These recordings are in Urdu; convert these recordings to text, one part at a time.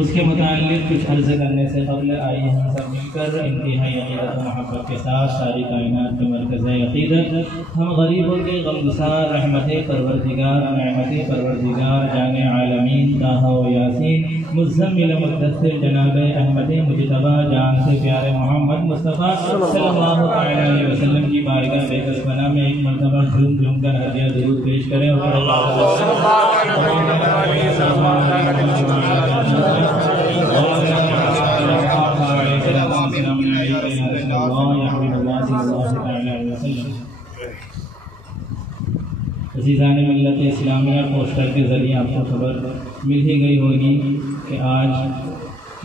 اس کے متعلق کچھ عرض کرنے سے قبل آئیے ہم سب مل کر انتہائی عقیدت و محبت کے ساتھ ساری کائنات کے مرکز عقیدت ہم غریبوں کے غمگسار رحمت پروردگار نعمت پروردگار جان عالمین طٰہٰ و یاسین مزمل مدثر جناب احمد مجتبیٰ جان سے پیارے محمد مصطفیٰ صلی اللہ علیہ وسلم کی بارگاہ بے کسبانہ میں ایک مرتبہ جھوم جھوم کر ہدیہ درود پیش کریں اور عزیزان ملت اسلامیہ پوسٹر کے ذریعے آپ کو خبر مل ہی گئی ہوگی کہ آج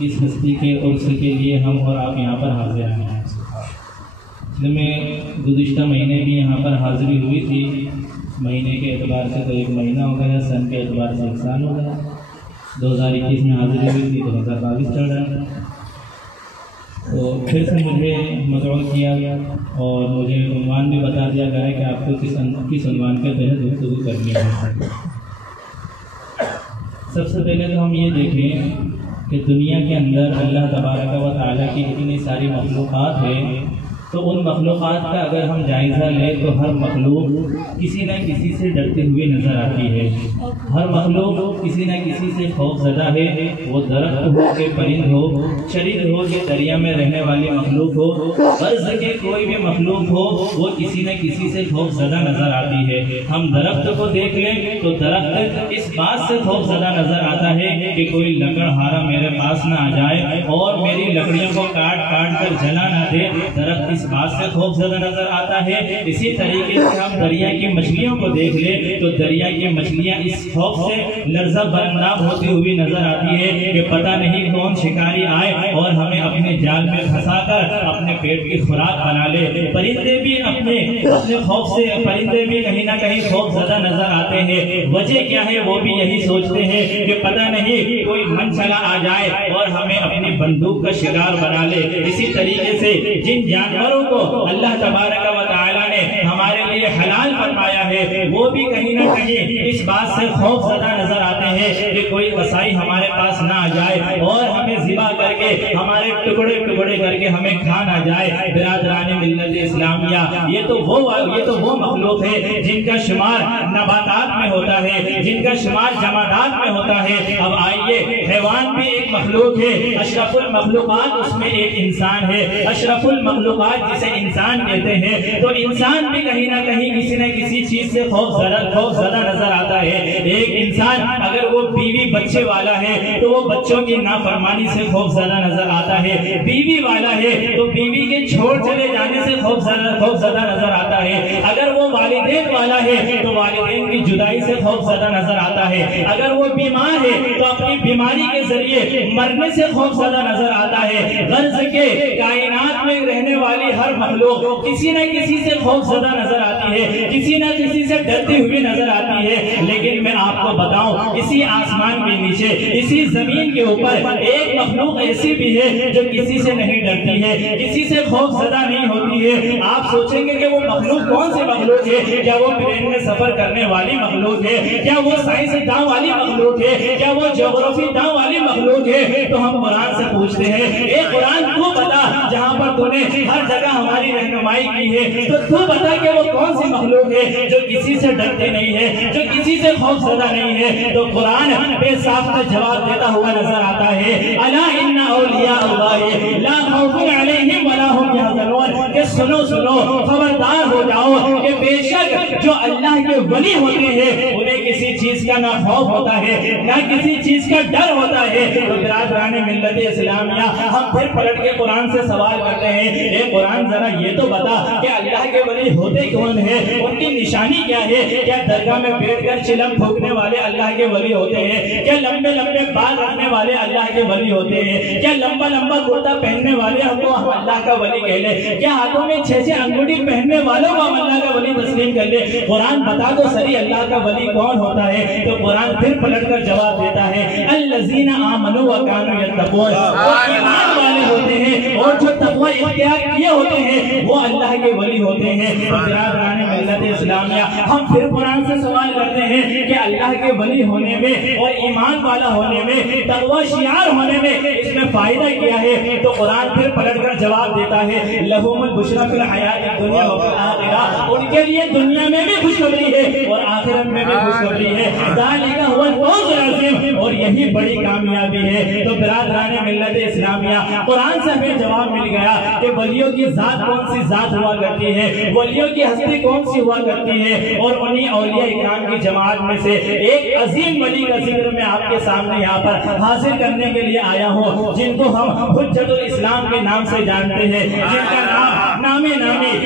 اس ہستی کے عرس کے لیے ہم اور آپ یہاں پر حاضر آئے ہیں. میں گزشتہ مہینے بھی یہاں پر حاضری ہوئی تھی. مہینے کے اعتبار سے تو ایک مہینہ ہو گیا, سن کے اعتبار سے ایک سال ہو گیا. 2021 میں حاضری ہوئی تھی, 2022 چل رہا ہے. تو پھر سے مجھے مدعو کیا گیا اور مجھے عنوان بھی بتا دیا گیا کہ آپ کو کس عنوان کے تحت گفتگو کرنی ہے. سب سے پہلے تو ہم یہ دیکھیں کہ دنیا کے اندر اللہ تبارک و تعالیٰ کی اتنی ساری مخلوقات ہیں, تو ان مخلوقات کا اگر ہم جائزہ لیں تو ہر مخلوق کسی نہ کسی سے ڈرتے ہوئے نظر آتی ہے. ہر مخلوق کسی نہ کسی سے خوف زدہ ہے. وہ درخت ہو کہ پرند ہو, چرند ہو کہ دریا میں رہنے والی مخلوق ہو, فرض کے کوئی بھی مخلوق ہو, وہ کسی نہ کسی سے خوف زدہ نظر آتی ہے. ہم درخت کو دیکھ لیں تو درخت اس بات سے خوف زدہ نظر آتا ہے کہ کوئی لکڑہارا میرے پاس نہ آ جائے اور میری لکڑیوں کو کاٹ کاٹ کر جلا نہ دے. درخت اس بات سے خوف زدہ نظر آتا ہے. اسی طریقے سے ہم دریا کی مچھلیوں کو دیکھ لیں تو دریا کی مچھلیاں اس خوف سے لرزہ برناب ہوتی ہوئی نظر آتی ہے کہ پتہ نہیں کون شکاری آئے اور ہمیں اپنے جال میں پھنسا کر اپنے پیٹ کی خوراک بنا لے. پرندے بھی اپنے خوف سے پرندے بھی کہیں نہ کہیں خوف زدہ نظر آتے ہیں. وجہ کیا ہے وہ بھی یہی سوچتے ہیں کہ پتہ نہیں کوئی من چلا آ جائے اور ہمیں اپنی بندوق کا شکار بنا لے. اسی طریقے سے جن جانوروں کو اللہ تبارک و تعالیٰ نے ہمارے لیے حلال فرمایا ہے وہ بھی کہیں نہ کہیں اس بات سے خوف زدہ نظر آتے ہیں کہ کوئی قصائی ہمارے پاس نہ آ جائے اور ہمیں ذبح کر کے ہمارے ٹکڑے ٹکڑے کر کے ہمیں کھا نہ جائے. برادران ملت اسلامیہ, یہ تو وہ مخلوق ہے جن کا شمار نباتات میں ہوتا ہے, جن کا شمار جمادات میں ہوتا ہے. اب آئیے, حیوان بھی ایک مخلوق ہے. اشرف المخلوقات اس میں ایک انسان ہے. اشرف المخلوقات جسے انسان کہتے ہیں, تو انسان بھی کہیں نہ کہیں کسی نہ کسی چیز سے خوف زدہ نظر آتا ہے. ایک انسان اگر وہ بیوی بچے والا ہے تو وہ بچوں کی نافرمانی سے خوف زدہ نظر آتا ہے. بیوی والا ہے تو بیوی کے چھوڑ چلے جانے سے خوف زدہ نظر آتا ہے. اگر وہ والدین والا ہے تو والدین کی جدائی سے خوف زدہ نظر آتا ہے. اگر وہ بیمار ہے تو اپنی بیماری کے ذریعے مرنے سے خوف زدہ نظر آتا ہے. غرض کے کائنات میں رہنے والی ہر مخلوق کسی نہ کسی سے خوف زدہ نظر آتی ہے, کسی نہ کسی سے ڈرتی ہوئی نظر آتی ہے. لیکن میں آپ کو بتاؤں, اسی آسمان کے نیچے, اسی زمین کے اوپر ایک مخلوق ایسی بھی ہے جو کسی سے نہیں ڈرتی ہے, کسی سے خوف زدہ نہیں ہوتی ہے. آپ سوچیں گے کہ وہ مخلوق کون سی مخلوق ہے؟ کیا وہ پلین میں سفر کرنے والی مخلوق ہے؟ کیا وہ سائنس داں والی مخلوق ہے؟ کیا وہ جغرافی داں والی مخلوق ہے؟ تو ہم قرآن سے پوچھتے ہیں, اے قرآن تو بتا, جہاں پر تو نے ہر جگہ ہماری رہنمائی کی ہے, تو تو بتا کہ وہ کون سی مخلوق ہے جو کسی سے ڈرتے نہیں ہے, جو کسی سے خوف زدہ نہیں ہے. تو قرآن بے ساختہ جواب دیتا ہوا نظر آتا ہے, الا ان اولیاء اللہ لا خوف علیہم ولا هم يحزنون, کہ سنو خبردار ہو جاؤ کہ بے شک جو اللہ کے ولی ہوتے ہیں انہیں کسی چیز کا نہ خوف ہوتا ہے نہ کسی چیز کا ڈر ہوتا ہے. تو برادران ملت اسلامیہ, ہم پھر پلٹ کے قرآن سے سوال کرتے ہیں, اے قرآن ذرا یہ تو بتا کہ اللہ کے ولی ہوتے کون ہیں, ان کی نشانی کیا ہے؟ کیا درگاہ میں بیٹھ کر چلم پھونکنے والے اللہ کے ولی ہوتے ہیں؟ کیا لمبے لمبے بال رکھنے والے اللہ کے ولی ہوتے ہیں؟ کیا لمبا لمبا کرتا پہننے والے ہم کو ہم اللہ کا ولی کہہ لیں؟ کیا ہاتھوں میں 6 انگوٹھی پہننے والوں کو ہم اللہ کا ولی تسلیم کر لیں؟ قرآن بتا تو صحیح اللہ کا ولی کون ہوتا ہے. تو قرآن پھر پلٹ کر جواب دیتا ہے, الذین آمنوا وکانوا یتقون, وہ ایمان والے ہوتے ہیں اور جو تقوی اختیار کیے ہوتے ہیں وہ اللہ کے ولی ہوتے ہیں. برادران ملت ملت اسلامیہ ہم پھر قرآن سے سوال کرتے ہیں کہ اللہ کے ولی ہونے میں اور ایمان والا ہونے میں تقوی شعار ہونے میں اس میں فائدہ کیا ہے؟ تو قرآن پھر پلٹ کر جواب دیتا ہے لہم البشری فی الحیات الدنیا و فی الآخرہ، ان کے لیے دنیا میں بھی خوشخبری ہے اور آخرت میں بھی خوشخبری ہے، ذالک هو الفوز العظیم، اور یہی بڑی کامیابی ہے۔ تو برادران ملت اسلامیہ قرآن سے ہمیں جواب مل گیا کہ ولیوں کی ذات کون سی ذات ہوا کرتی ہے، ولیوں کی ہستی کون سی ہوا کرتی ہے، اور انہی اولیاء اکرام کی جماعت میں سے ایک عظیم ولی کا ذکر میں آپ کے سامنے یہاں پر حاضر کرنے کے لیے آیا ہوں، جن کو ہم حجت الاسلام کے نام سے جانتے ہیں، جن کا نام نامی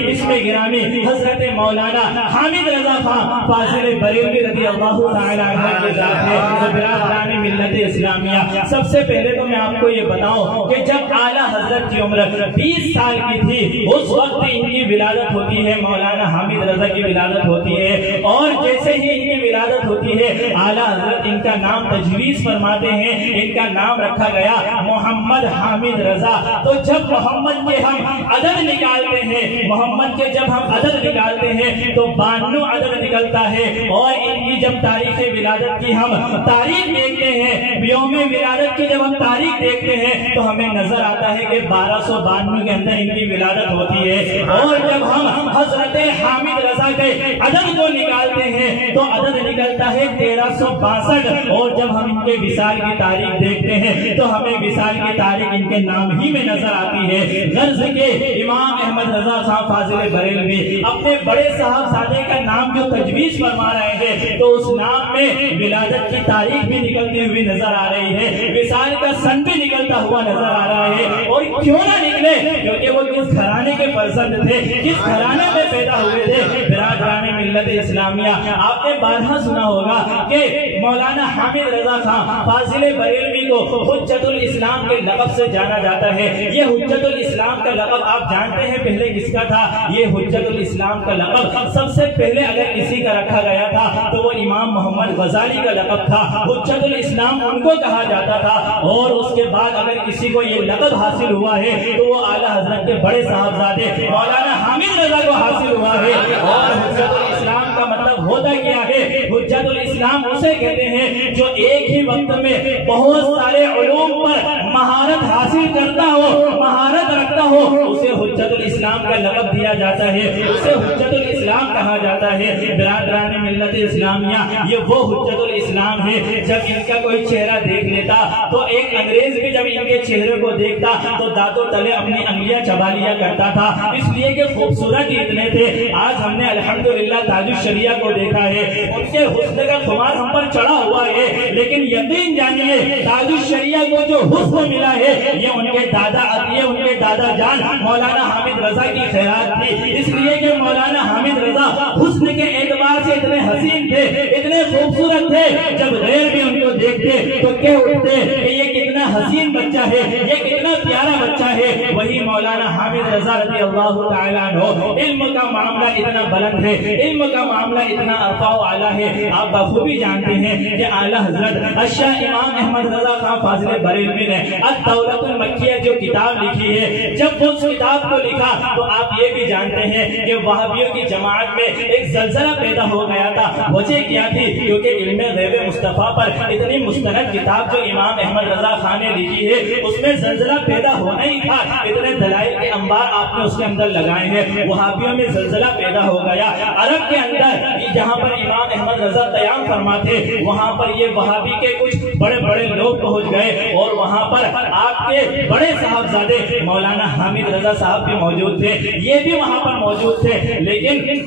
اسم گرامی حضرت مولانا حامد رضا خان فاضل بریلوی رضی اللہ تعالی عنہ کے ذات ہے۔ تو برادران ملت اسلامیہ سب سے پہلے تو میں آپ کو یہ بتاؤں کہ جب اعلیٰ حضرت کی عمر 20 سال کی تھی اس وقت ان کی ولادت ہوتی ہے، مولانا حامد رضا کی ولادت ہوتی ہے، اور جیسے ہی ان کی ولادت ہوتی ہے اعلیٰ حضرت ان کا نام تجویز فرماتے ہیں، ان کا نام رکھا گیا محمد حامد رضا۔ تو جب محمد کے ہم عدد نکالتے ہیں، محمد کے جب ہم عدد نکالتے ہیں تو 92 عدد نکلتا ہے، اور ان کی جب تاریخ ولادت کی ہم تاریخ دیکھتے ہیں، یوم ولادت کی جب ہم تاریخ دیکھتے ہیں تو ہمیں نظر آتا ہے کہ 1292 کے اندر ان کی ولادت ہوتی ہے، اور جب ہم حضرت حامد رضا کے عدد کو نکالتے ہیں تو عدد نکلتا ہے 1362، اور جب ہم ان کے وصال کی تاریخ دیکھتے ہیں تو ہمیں وصال کی تاریخ ان کے نام ہی میں نظر آتی ہے۔ غرض کے امام احمد رضا صاحب فاضل بریلوی اپنے بڑے صاحبزادے کا نام جو تجویز فرما رہے ہیں تو اس نام میں ولادت کی تاریخ بھی نکلتی ہوئی نظر آ رہی ہے، وصال کا سن بھی نکلتا ہوا نظر آ رہا ہے، اور کیوں نہ نکلے کیونکہ وہ کس گھرانے کے فرزند تھے، کس گھرانے میں پیدا ہوئے تھے۔ برادران ملت اسلامیہ آپ نے بارہا سنا ہوگا کہ مولانا حامد رضا خان فاضل بریلوی کو حجت الاسلام کے لقب سے جانا جاتا ہے۔ یہ حجت الاسلام کا لقب آپ جانتے ہیں پہلے کس کا تھا؟ یہ حجت الاسلام کا لقب سب سے پہلے اگر کسی کا رکھا گیا تھا تو وہ امام محمد غزالی کا لقب تھا، حجت الاسلام ان کو کہا جاتا تھا، اور اس کے بعد اگر کسی کو یہ لقب حاصل ہوا ہے تو وہ اعلیٰ حضرت کے بڑے صاحبزادے مولانا حامد رضا کو حاصل ہوا ہے۔ اور حجت الاسلام کا مطلب ہوتا کیا ہے؟ حجت الاسلام اسے کہتے ہیں جو ایک ہی وقت میں بہت سارے علوم پر مہارت حاصل کرتا ہو، مہارت رکھتا ہو، اسے حجت الاسلام کا لقب دیا جاتا ہے، اسے حجت الاسلام کہا جاتا ہے۔ برادران ملت اسلامیہ یہ وہ حجت الاسلام ہے، جب ان کا کوئی چہرہ دیکھ لیتا تو ایک انگریز بھی جب ان کے چہرے کو دیکھتا تو دانتوں تلے اپنی انگلیاں چبا لیا کرتا تھا، اس لیے کہ خوبصورت ہی اتنے تھے۔ آج ہم نے الحمدللہ تاج الشریعہ کو دیکھا ہے، ان کے حسن کا خمار ہم پر چڑھا ہوا ہے، لیکن یقین جانیے تاج الشریعہ کو جو حسن ملا ہے یہ ان کے دادا جان مولانا حامد رضا کی خیرات تھی، اس لیے کہ مولانا حامد رضا حسن کے اعتبار سے اتنے حسین تھے، اتنے خوبصورت تھے، جب غیر بھی ان کو دیکھتے تو کہہ اٹھتے کہ یہ کتنا حسین بچہ ہے، یہ کتنا پیارا بچہ ہے۔ وہی مولانا حامد رضا رضی اللہ تعالیٰ عنہ، علم کا معاملہ اتنا بلند ہے، علم کا معاملہ اتنا ارفع و اعلیٰ ہے۔ آپ بخوبی جانتے ہیں کہ اعلیٰ حضرت الشاہ امام احمد رضا خان فاضل بریلوی نے الدولۃ المکیہ جو کتاب لکھی ہے، جب وہ اس کتاب کو لکھا تو آپ یہ بھی جانتے ہیں کہ وہابیوں کی جماعت میں ایک زلزلہ پیدا ہو گیا تھا۔ وجہ کیا تھی؟ کیونکہ علم غیب مصطفیٰ پر اتنی مستند کتاب جو امام احمد رضا خان نے لکھی ہے اس میں زلزلہ پیدا ہونا ہی تھا، اتنے دلائل کے انبار آپ نے اس کے اندر لگائے ہیں، وہابیوں میں زلزلہ پیدا ہو گیا۔ عرب کے اندر جہاں پر امام احمد رضا قیام فرماتے وہاں پر یہ وہابی کے کچھ بڑے بڑے لوگ پہنچ گئے، اور وہاں پر آپ کے بڑے صاحبزادے مولانا حامد رضا صاحب بھی موجود تھے، یہ بھی وہاں پر موجود تھے۔ لیکن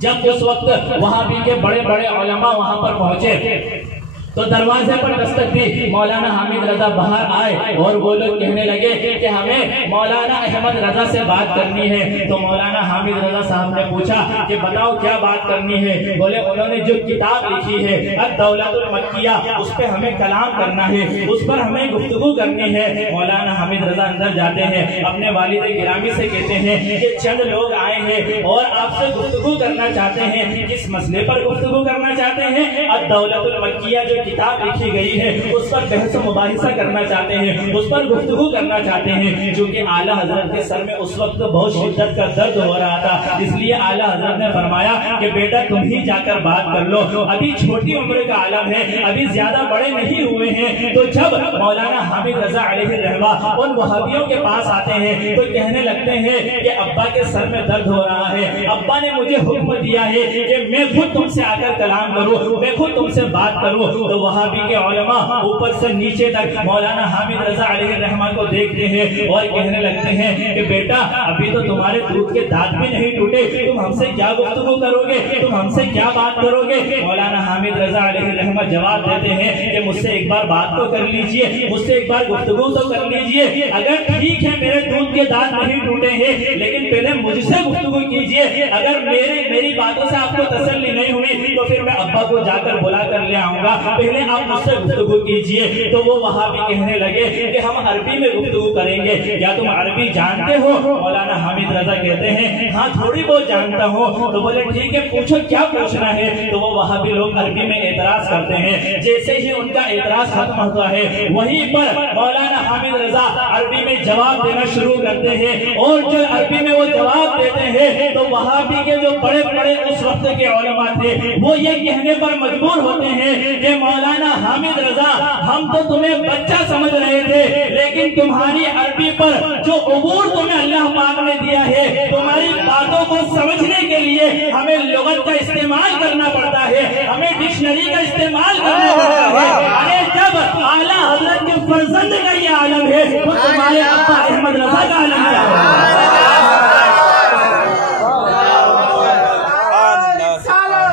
جب اس وقت وہابی کے بڑے بڑے علماء وہاں پر پہنچے تو دروازے پر دستک دی، مولانا حامد رضا باہر آئے اور وہ لوگ کہنے لگے کہ ہمیں مولانا احمد رضا سے بات کرنی ہے۔ تو مولانا حامد رضا صاحب نے پوچھا کہ بتاؤ کیا بات کرنی ہے؟ بولے انہوں نے جو کتاب لکھی ہے الدولۃ المکیہ اس پہ ہمیں کلام کرنا ہے، اس پر ہمیں گفتگو کرنی ہے۔ مولانا حامد رضا اندر جاتے ہیں، اپنے والد گرامی سے کہتے ہیں کہ چند لوگ آئے ہیں اور آپ سے گفتگو کرنا چاہتے ہیں۔ کس مسئلے پر گفتگو کرنا چاہتے ہیں؟ الدولۃ المکیہ جو کتاب لکھی گئی ہے اس پر بحث و مباحثہ کرنا چاہتے ہیں، اس پر گفتگو کرنا چاہتے ہیں، چونکہ اعلیٰ حضرت کے سر میں اس وقت بہت شدت کا درد ہو رہا تھا، اس لیے اعلیٰ حضرت نے فرمایا کہ بیٹا تم ہی جا کر بات کر لو، ابھی چھوٹی عمر کا عالم ہے، ابھی زیادہ بڑے نہیں ہوئے ہیں۔ تو جب مولانا حامد رضا علیہ الرحمہ ان وہابیوں کے پاس آتے ہیں تو کہنے لگتے ہیں کہ ابا کے سر میں درد ہو رہا ہے، ابا نے مجھے حکم دیا ہے کہ میں خود تم سے آ کر کلام کروں، میں خود تم سے بات کروں۔ تو وہابی کے علماء اوپر سے نیچے تک مولانا حامد رضا علیہ الرحمہ کو دیکھتے ہیں اور کہنے لگتے ہیں کہ بیٹا ابھی تو تمہارے دودھ کے دانت بھی نہیں ٹوٹے، تم ہم سے کیا گفتگو کرو گے، تم ہم سے کیا بات کرو گے؟ مولانا حامد رضا علیہ الرحمہ جواب دیتے ہیں کہ مجھ سے ایک بار بات تو کر لیجئے، مجھ سے ایک بار گفتگو تو کر لیجئے، اگر ٹھیک ہے میرے دودھ کے دانت نہیں ٹوٹے ہیں لیکن پہلے مجھ سے گفتگو کیجئے، اگر میری باتوں سے آپ کو تسلی نہیں ہوئی تو پھر میں ابا کو جا کر بلا کر لے آؤں گا، پہلے آپ مجھ سے گفتگو کیجئے۔ تو وہ وہابی کہنے لگے کہ ہم عربی میں گفتگو کریں گے، کیا تم عربی جانتے ہو؟ مولانا حامد رضا کہتے ہیں ہاں تھوڑی بہت جانتا ہوں۔ تو بولے ٹھیک ہے پوچھو کیا پوچھنا ہے؟ تو وہ وہابی لوگ عربی میں اعتراض کرتے ہیں، جیسے ہی ان کا اعتراض ختم ہوتا ہے وہیں پر مولانا حامد رضا عربی میں جواب دینا شروع کرتے ہیں، اور جو عربی میں وہ جواب دیتے ہیں تو وہابی کے جو بڑے بڑے اس وقت کے علماء تھے وہ یہ کہنے پر مجبور ہوتے ہیں کہ مولانا حامد رضا ہم تو تمہیں بچہ سمجھ رہے تھے لیکن تمہاری عربی پر جو عبور تمہیں اللہ پاک نے دیا ہے، تمہاری باتوں کو سمجھنے کے لیے ہمیں لغت کا استعمال کرنا پڑتا ہے، ہمیں ڈکشنری کا استعمال کرنا پڑتا ہے۔ ارے جب اعلیٰ حضرت کے فرزند کا یہ عالم ہے تو تمہارے ابا احمد رضا کا عالم کیا ہے؟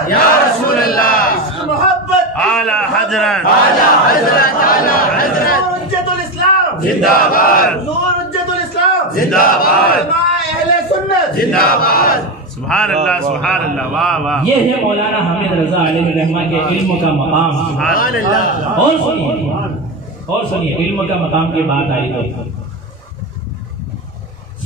یا رسول اللہ محبت اعلیٰ حضرت حجت الاسلام زندہ باد، نور حجت الاسلام زندہ باد، اہل سنت زندہ باد۔ سبحان اللہ سبحان اللہ، واہ واہ۔ یہ ہے مولانا حامد رضا علیہ الرحمہ کے علم کا مقام۔ سبحان اللہ۔ اور سنیے علم کا مقام کی بات آئی تو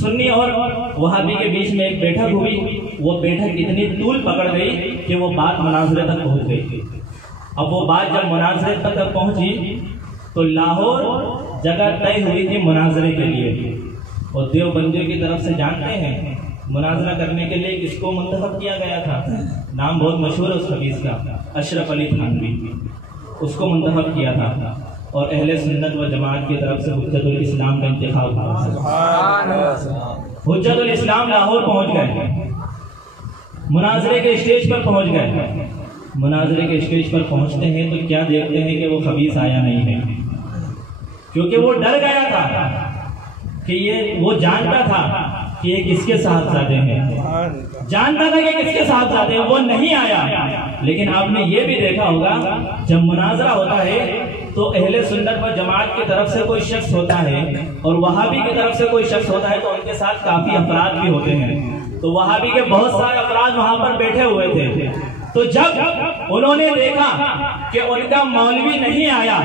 سنی اور وہابی کے بیچ میں ایک بیٹھک ہوئی، وہ بیٹھک اتنی طول پکڑ گئی کہ وہ بات مناظرے تک پہنچ گئی۔ اب وہ بات جب مناظرے تک پہنچی تو لاہور جگہ طے ہوئی تھی مناظرے کے لیے، اور دیوبندیوں کی طرف سے جانتے ہیں مناظرہ کرنے کے لیے کس کو منتخب کیا گیا تھا؟ نام بہت مشہور ہے اس حدیث کا، اشرف علی تھانوی، اس کو منتخب کیا تھا، اور اہل سنت و جماعت کی طرف سے حجت الاسلام کا انتخاب ہوا۔ حجت الاسلام لاہور پہنچ گئے، مناظرے کے اسٹیج پر پہنچ گئے۔ مناظرے کے اسٹیج پر پہنچتے ہیں تو کیا دیکھتے ہیں کہ وہ خبیث آیا نہیں ہے، کیونکہ وہ ڈر گیا تھا کہ وہ جانتا تھا کہ یہ کس کے صاحبزادے ہیں، جانتا تھا کہ کس کے صاحبزادے ہیں، وہ نہیں آیا۔ لیکن آپ نے یہ بھی دیکھا ہوگا جب مناظرہ ہوتا ہے تو اہل سنت و جماعت کی طرف سے کوئی شخص ہوتا ہے اور وہابی کی طرف سے کوئی شخص ہوتا ہے تو ان کے ساتھ کافی افراد بھی ہوتے ہیں۔ تو وہابی کے بہت سارے افراد وہاں پر بیٹھے ہوئے تھے، تو جب انہوں نے دیکھا کہ ان کا مولوی نہیں آیا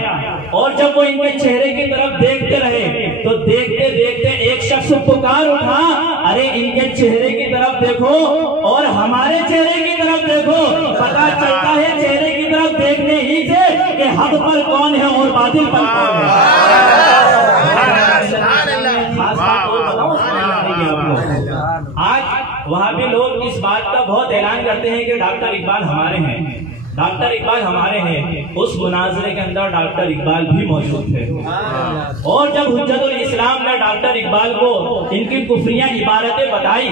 اور جب وہ ان کے چہرے کی طرف دیکھتے رہے تو دیکھتے دیکھتے ایک شخص پکار اٹھا، ارے ان کے چہرے کی طرف دیکھو اور ہمارے چہرے کی طرف دیکھو، پتہ چلتا ہے چہرے کی طرف دیکھنے ہی سے کہ حق پر کون ہے اور باطل پر کون ہے۔ خاص بات اور بتاؤں آج وہاں بھی لوگ اس بات کا بہت اعلان کرتے ہیں کہ ڈاکٹر اقبال ہمارے ہیں، ڈاکٹر اقبال ہمارے ہیں۔ اس مناظرے کے اندر ڈاکٹر اقبال بھی موجود تھے، اور جب حجت الاسلام نے ڈاکٹر اقبال کو ان کی کفریہ عبارتیں بتائی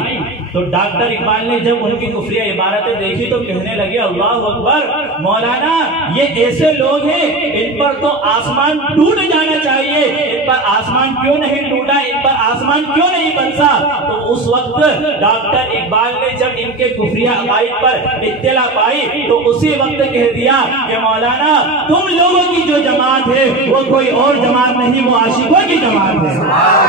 تو ڈاکٹر اقبال نے جب ان کی کفریہ عبارتیں دیکھی تو کہنے لگے اللہ اکبر، مولانا یہ ایسے لوگ ہیں ان پر تو آسمان ٹوٹ جانا چاہیے، ان پر آسمان کیوں نہیں ٹوٹا، ان پر آسمان کیوں نہیں برسا؟ تو اس وقت ڈاکٹر اقبال نے جب ان کے کفریہ عقائد پر اطلاع پائی تو اسی وقت کہہ دیا کہ مولانا تم لوگوں کی جو جماعت ہے وہ کوئی اور جماعت نہیں، وہ عاشقوں کی جماعت ہے،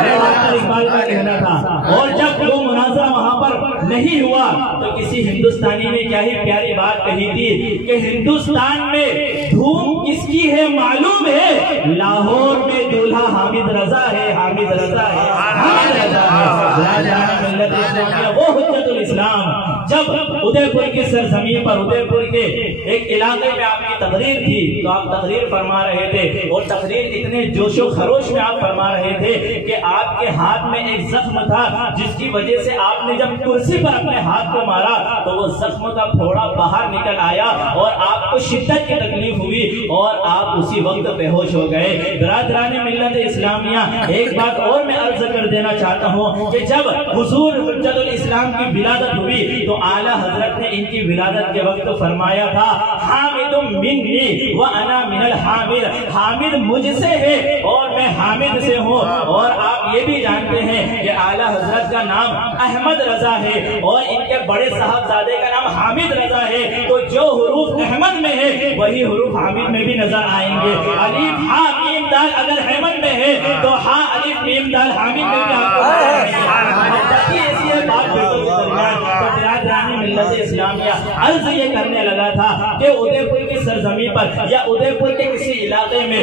یہ ڈاکٹر اقبال کا کہنا تھا۔ اور جب وہ مناظرہ وہاں پر نہیں ہوا تو کسی ہندوستانی نے کیا ہی پیاری بات کہی تھی کہ ہندوستان میں دھوم کس کی ہے معلوم ہے، لاہور میں دولہا حامد رضا ہے، حامد رضا ہے، حامد رضا ہے ملت اسلامیہ، وہ حجت الاسلام۔ جب ادے پور کی سرزمین پر، ادے پور کے ایک علاقے میں آپ کی تقریر تھی تو آپ تقریر فرما رہے تھے، اور تقریر اتنے جوش و خروش میں آپ فرما رہے تھے کہ آپ کے ہاتھ میں ایک زخم تھا، جس کی وجہ سے آپ نے جب کرسی پر اپنے ہاتھ کو مارا تو وہ زخم کا پھوڑا باہر نکل آیا اور آپ کو شدت کی تکلیف ہوئی اور آپ اسی وقت بے ہوش ہو گئے۔ برادران ملت اسلامیہ، ایک بات اور میں عرض کر دینا چاہتا ہوں کہ جب حضور حجت الاسلام کی ولادت ہوئی تو اعلیٰ حضرت نے ان کی ولادت کے وقت فرمایا تھا، حامد منی وانا من الحامد، حامد مجھ سے ہے اور میں حامد سے ہوں۔ اور آپ یہ بھی جانتے ہیں کہ اعلیٰ حضرت کا نام احمد رضا ہے اور ان کے بڑے صاحبزادے کا نام حامد رضا ہے، تو جو حروف احمد میں ہے وہی حروف حامد میں بھی نظر آئیں گے۔ الف ہا میم دال اگر احمد میں ہے تو ہا الف میم دال حامد میں بھی آپ کو ایسی ہے بات بالکل درمیان۔ تو برادران ملت اسلامیہ، عرض یہ کرنے لگا تھا کہ ادے پور کی سرزمین پر یا ادے پور کے کسی علاقے میں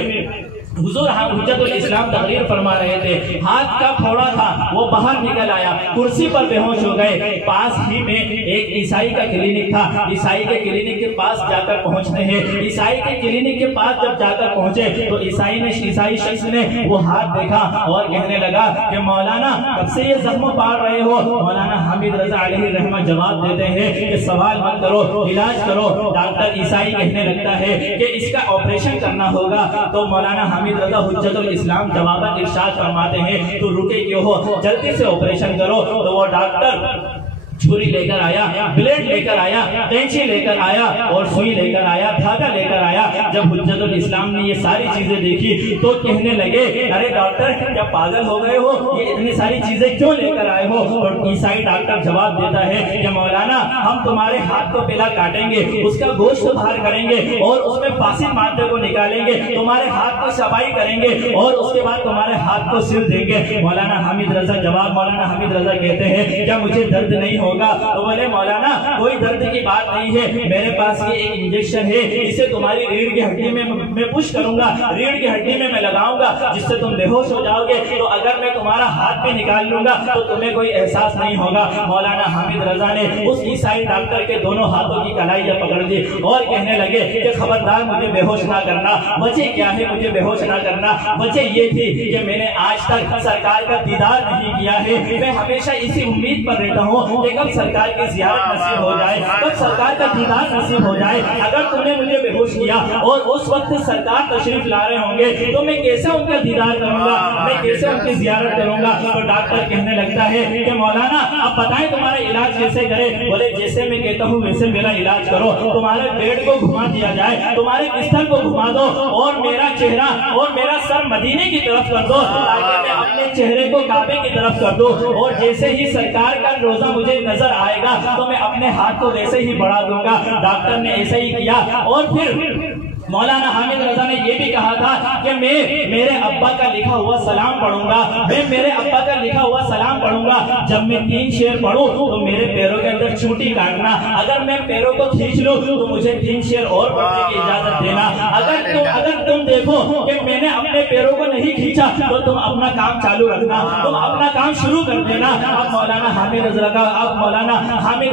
حضور حجت الاسلام تقریر فرما رہے تھے، ہاتھ کا پھوڑا تھا وہ باہر نکل آیا، کرسی پر بے ہوش ہو گئے۔ پاس ہی میں ایک عیسائی کا کلینک تھا، عیسائی کے کلینک کے پاس جا کر پہنچتے ہیں، عیسائی کے کلینک کے پاس جب جا کر پہنچے تو عیسائی شخص نے وہ ہاتھ دیکھا اور کہنے لگا کہ مولانا کب سے یہ زخم پاڑ رہے ہو؟ مولانا حامد رضا علیہ رحمہ جواب دیتے ہیں کہ سوال مت کرو، علاج کرو۔ ڈاکٹر عیسائی کہنے لگتا ہے کہ اس کا آپریشن کرنا ہوگا، تو مولانا حامد رضا حجت الاسلام جواباً ارشاد فرماتے ہیں تو رکے کیوں ہو، جلدی سے آپریشن کرو۔ تو وہ ڈاکٹر چھری لے کر آیا، بلیڈ لے کر آیا، کینچی لے کر آیا اور سوئی لے کر آیا، دھاگا لے کر آیا۔ جب حجت الاسلام نے یہ ساری چیزیں دیکھی تو کہنے لگے ارے ڈاکٹر کیا پاگل ہو گئے ہو، یہ اتنی ساری چیزیں کیوں لے کر آئے ہو؟ اور عیسائی ڈاکٹر جواب دیتا ہے کہ مولانا ہم تمہارے ہاتھ کو پہلا کاٹیں گے، اس کا گوشت باہر کریں گے اور اس میں فاسد مادے کو نکالیں گے، تمہارے ہاتھ کو صفائی کریں گے اور اس کے بعد تمہارے ہاتھ کو سل دیں گے۔ مولانا حامد رضا مولانا حامد رضا کہتے ہیں کیا مجھے درد نہیں ہوگا؟ تو بولے مولانا کوئی درد کی بات نہیں ہے، میرے پاس یہ ایک انجیکشن ہے، اسے تمہاری ریڑھ کی ہڈی میں پش کروں گا، ریڑھ کی ہڈی میں لگاؤں گا جس سے تم بے ہوش ہو جاؤ گے، تو اگر میں تمہارا ہاتھ بھی نکال لوں گا تو تمہیں کوئی احساس نہیں ہوگا۔ مولانا حامد رضا نے اس عیسائی ڈاکٹر کے دونوں ہاتھوں کی کلائیاں پکڑ دی اور کہنے لگے کہ خبردار مجھے بے ہوش نہ کرنا۔ وجہ کیا ہے مجھے بے ہوش نہ کرنا؟ وجہ یہ تھی کہ میں نے آج تک سرکار کا دیدار نہیں کیا ہے، میں ہمیشہ اسی امید پر رہتا ہوں کہ کب سرکار کی زیارت نصیب ہو جائے، کب سرکار کا دیدار نصیب ہو جائے۔ اگر تم نے مجھے بے ہوش کیا اور اس وقت سرکار تشریف لا رہے ہوں گے تو میں کیسے ان کا دیدار کروں گا، میں کیسے ان کی زیارت کروں گا؟ تو ڈاکٹر کہنے لگتا ہے کہ مولانا اب بتائیں تمہارا علاج کیسے کرے؟ بولے جیسے میں کہتا ہوں ویسے میرا علاج کرو، تمہارے بیڈ کو گھما دیا جائے، تمہارے بستر کو گھما دو اور میرا چہرہ اور میرا سر مدینے کی طرف کر دو تاکہ میں اپنے چہرے کو کعبے کی طرف کر دوں، اور جیسے ہی سرکار کا روزہ مجھے نظر آئے گا تو میں اپنے ہاتھ کو ویسے ہی بڑھا دوں گا۔ ڈاکٹر نے ایسا ہی کیا اور پھر مولانا حامد رضا نے یہ بھی کہا تھا کہ میں میرے ابا کا لکھا ہوا سلام پڑھوں گا، میں میرے ابا کا لکھا ہوا سلام پڑھوں گا، جب میں 3 شعر پڑھوں تو میرے پیروں کے اندر چوٹی کاٹنا، اگر میں پیروں کو کھینچ لوں تو مجھے 3 شعر اور پڑھنے کی اجازت دینا، اگر تم دیکھو کہ میں نے اپنے پیروں کو نہیں کھینچا تو تم اپنا کام چالو رکھنا، تم اپنا کام شروع کر دینا۔ اب مولانا حامد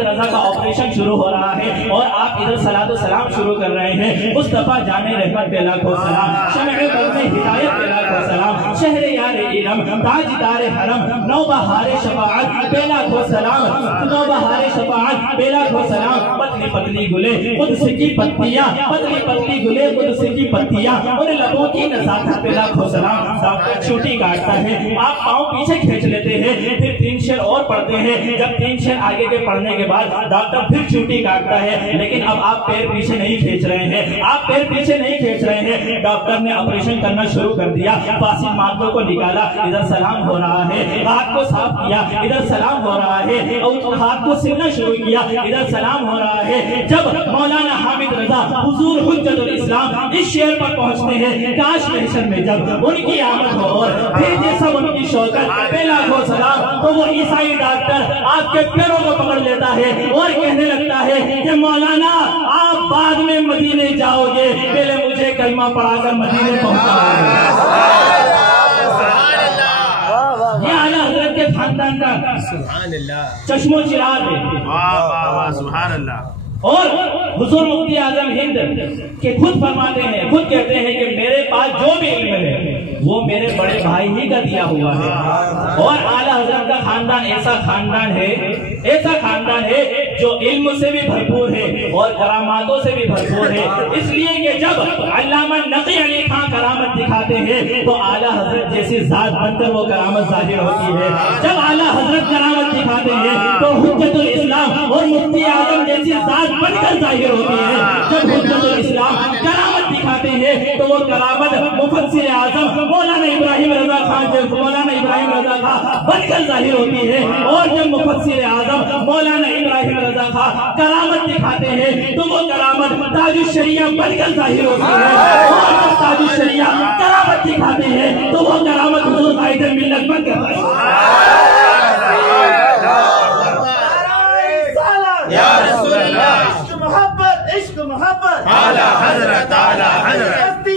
رضا کا آپریشن شروع ہو رہا ہے اور آپ ادھر صلاۃ و سلام شروع کر رہے ہیں۔ مصطفیٰ جانے رحمت پہ لاکھوں سلام، شمع قلب ہدایت پہ لاکھوں سلام، شہر یار علم تاجدار حرم نوبہار شفاعت پہ لاکھوں سلام، نوبہار شفاعت پہ لاکھوں سلام۔ پتلی پتلی گلے قدس کی پتیاں، پتلی پتلی گلے قدس کی پتیاں، اور لبوں کی نزاکت پہ لاکھوں سلام۔ ڈاکٹر چھوٹی کاٹتا ہے، آپ پاؤں پیچھے کھینچ لیتے ہیں، پھر 3 شعر اور پڑھتے ہیں، جب 3 شعر آگے کے پڑھنے کے بعد ڈاکٹر پھر چھوٹی کاٹتا ہے، لیکن اب آپ پیر پیچھے نہیں کھینچ رہے ہیں، آپ پیر پیچھے نہیں کھینچ رہے ہیں۔ ڈاکٹر نے آپریشن کرنا شروع کر دیا، فاسد مادوں کو نکالا، ادھر سلام ہو رہا ہے، ہاتھ کو صاف کیا، ادھر سلام ہو رہا ہے، اور ہاتھ کو سلنا شروع کیا، ادھر سلام ہو رہا ہے۔ جب مولانا حامد رضا حضور حجت الاسلام اس شعر پر پہنچتے ہیں، کاش محشر میں جب ان کی آمد ہو اور بھیجے سب ان کی شوکت پہ لاکھوں سلام، تو وہ عیسائی ڈاکٹر آپ کے پیروں کو پکڑ لیتا ہے اور کہنے لگتا ہے کہ مولانا آپ بعد میں مدینے جاؤ گے، پہلے مجھے کلمہ پڑھا کر مدینے پہنچاؤ گے۔ یہ اعلیٰ حضرت کے خاندان کا چشم و چراغ ہے۔ سبحان اللہ۔ اور حضور مفتی اعظم ہند کہ خود فرماتے ہیں، خود کہتے ہیں کہ میرے پاس جو بھی علم ہے وہ میرے بڑے بھائی ہی کا دیا ہوا ہے۔ اور اعلیٰ حضرت کا خاندان ایسا خاندان ہے جو علم سے بھی بھرپور ہے اور کراماتوں سے بھی بھرپور ہے۔ اس لیے کہ جب علامہ نقی علی خان کرامت دکھاتے ہیں تو اعلیٰ حضرت جیسی ذات بن کر وہ کرامت ظاہر ہوتی ہے۔ جب اعلیٰ حضرت کرامت دکھاتے ہیں تو حجت الاسلام اور مفتی اعظم جیسی ذات بن کر ظاہر ہوتی ہے۔ جب حجت الاسلام کرامت دکھاتے ہیں تو وہ کرامت مفسر اعظم مولانا ابراہیم رضا خان بن کر ظاہر ہوتی ہے۔ اور جب مفسر اعظم مولانا ابراہیم رضا خان کرامت دکھاتے ہیں تو وہ کرامت تاج الشریعہ بن کر ظاہر ہوتی ہے۔ اور جب تاج الشریعہ کرامت دکھاتے ہیں تو وہ کرامت حضور قائد ملت بن کر ظاہر ہوتی ہے۔ یا رسول اللہ، عشق محبت، عشق محبت، اعلیٰ حضرت، اعلیٰ حضرت،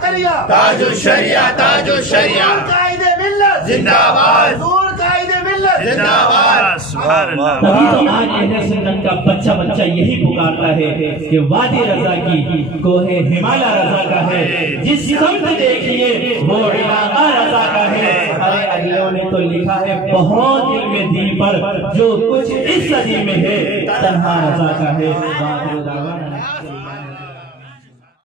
کریا تاج الشریعہ، تاج الشریعہ، قائد ملت زندہ باد، حضور قائد ملت زندہ باد۔ سبحان اللہ۔ تبھی تو آج اہل سنت کا بچہ یہی پکارتا ہے کہ وادی رضا کی کوہ ہمالا رضا کا ہے، جس سمت دیکھیے وہ علاقہ رضا کا ہے۔ ارے علیوں نے تو لکھا ہے بہت علم دین پر، جو کچھ اس صدی میں ہے تنہا رضا کا ہے۔